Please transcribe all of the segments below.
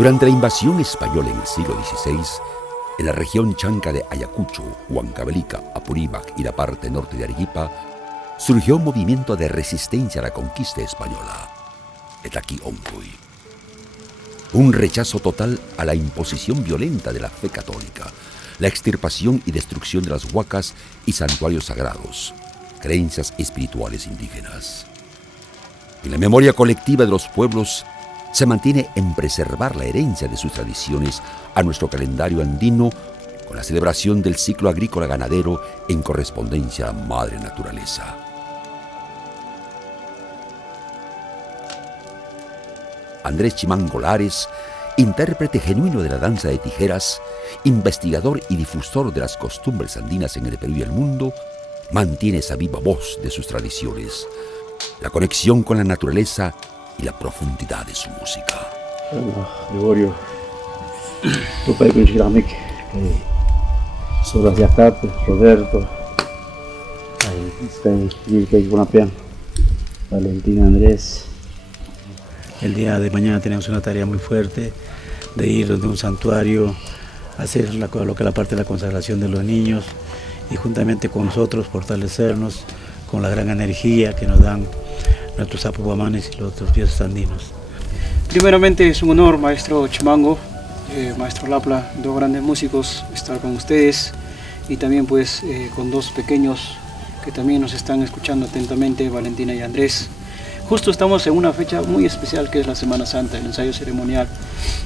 Durante la invasión española en el siglo XVI, en la región chanca de Ayacucho, Huancavelica, Apurímac y la parte norte de Arequipa, surgió un movimiento de resistencia a la conquista española, el Taquiongui. Un rechazo total a la imposición violenta de la fe católica, la extirpación y destrucción de las huacas y santuarios sagrados, creencias espirituales indígenas. En la memoria colectiva de los pueblos se mantiene en preservar la herencia de sus tradiciones a nuestro calendario andino con la celebración del ciclo agrícola ganadero en correspondencia a Madre Naturaleza. Andrés Chimango Lares, intérprete genuino de la danza de tijeras, investigador y difusor de las costumbres andinas en el Perú y el mundo, mantiene esa viva voz de sus tradiciones, la conexión con la naturaleza y la profundidad de su música. Gregorio, tu padre con Chiramec, Soras de Acate, Roberto, Valentina, Andrés. El día de mañana tenemos una tarea muy fuerte de ir de un santuario a hacer lo que es la parte de la consagración de los niños y juntamente con nosotros fortalecernos con la gran energía que nos dan nuestros apuamanes y los otros dioses andinos. Primeramente es un honor, maestro Chimango, maestro Lapla, dos grandes músicos, estar con ustedes y también pues con dos pequeños que también nos están escuchando atentamente, Valentina y Andrés. Justo estamos en una fecha muy especial que es la Semana Santa, el ensayo ceremonial.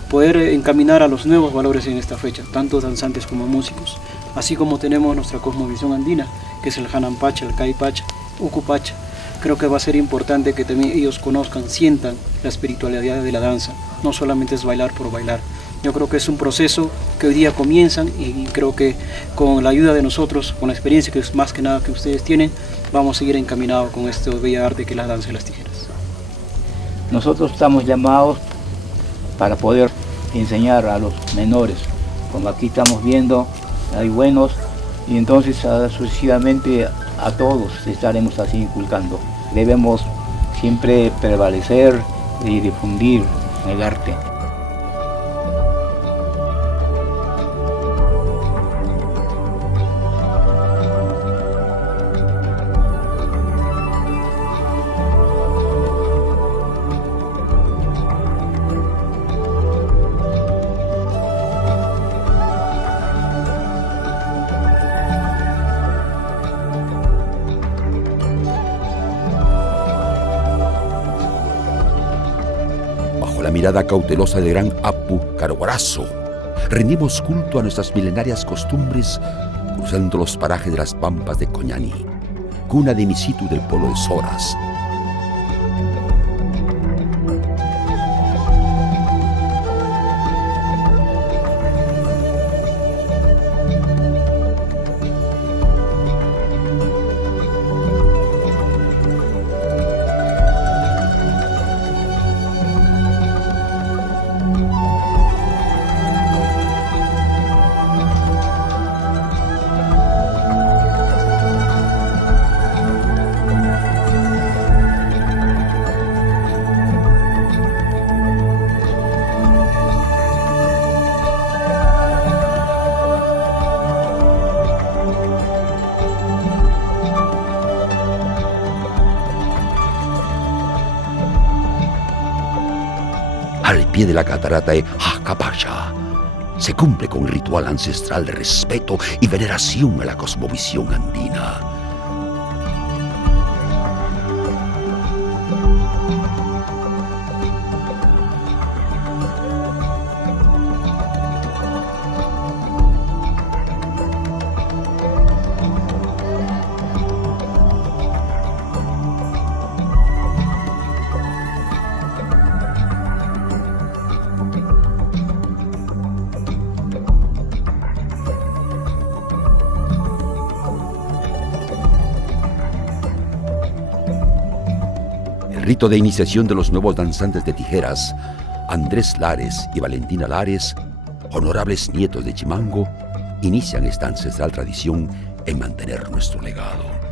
Poder encaminar a los nuevos valores en esta fecha, tanto danzantes como músicos. Así como tenemos nuestra cosmovisión andina, que es el Hanan Pacha, el Kai Pacha, Uku Pacha. Creo que va a ser importante que también ellos conozcan, sientan la espiritualidad de la danza. No solamente es bailar por bailar. Yo creo que es un proceso que hoy día comienzan y creo que con la ayuda de nosotros, con la experiencia que es más que nada que ustedes tienen, vamos a seguir encaminados con este bello arte que es la danza de las tijeras. Nosotros estamos llamados para poder enseñar a los menores. Como aquí estamos viendo, hay buenos y entonces sucesivamente a todos estaremos así inculcando. Debemos siempre prevalecer y difundir el arte. La mirada cautelosa del gran Apu Caroguarazo, rendimos culto a nuestras milenarias costumbres cruzando los parajes de las pampas de Coñani, cuna de Misitu del pueblo de Soras. Al pie de la catarata de Jacapaya se cumple con un ritual ancestral de respeto y veneración a la cosmovisión andina. Rito de iniciación de los nuevos danzantes de tijeras, Andrés Lares y Valentina Lares, honorables nietos de Chimango, inician esta ancestral tradición en mantener nuestro legado.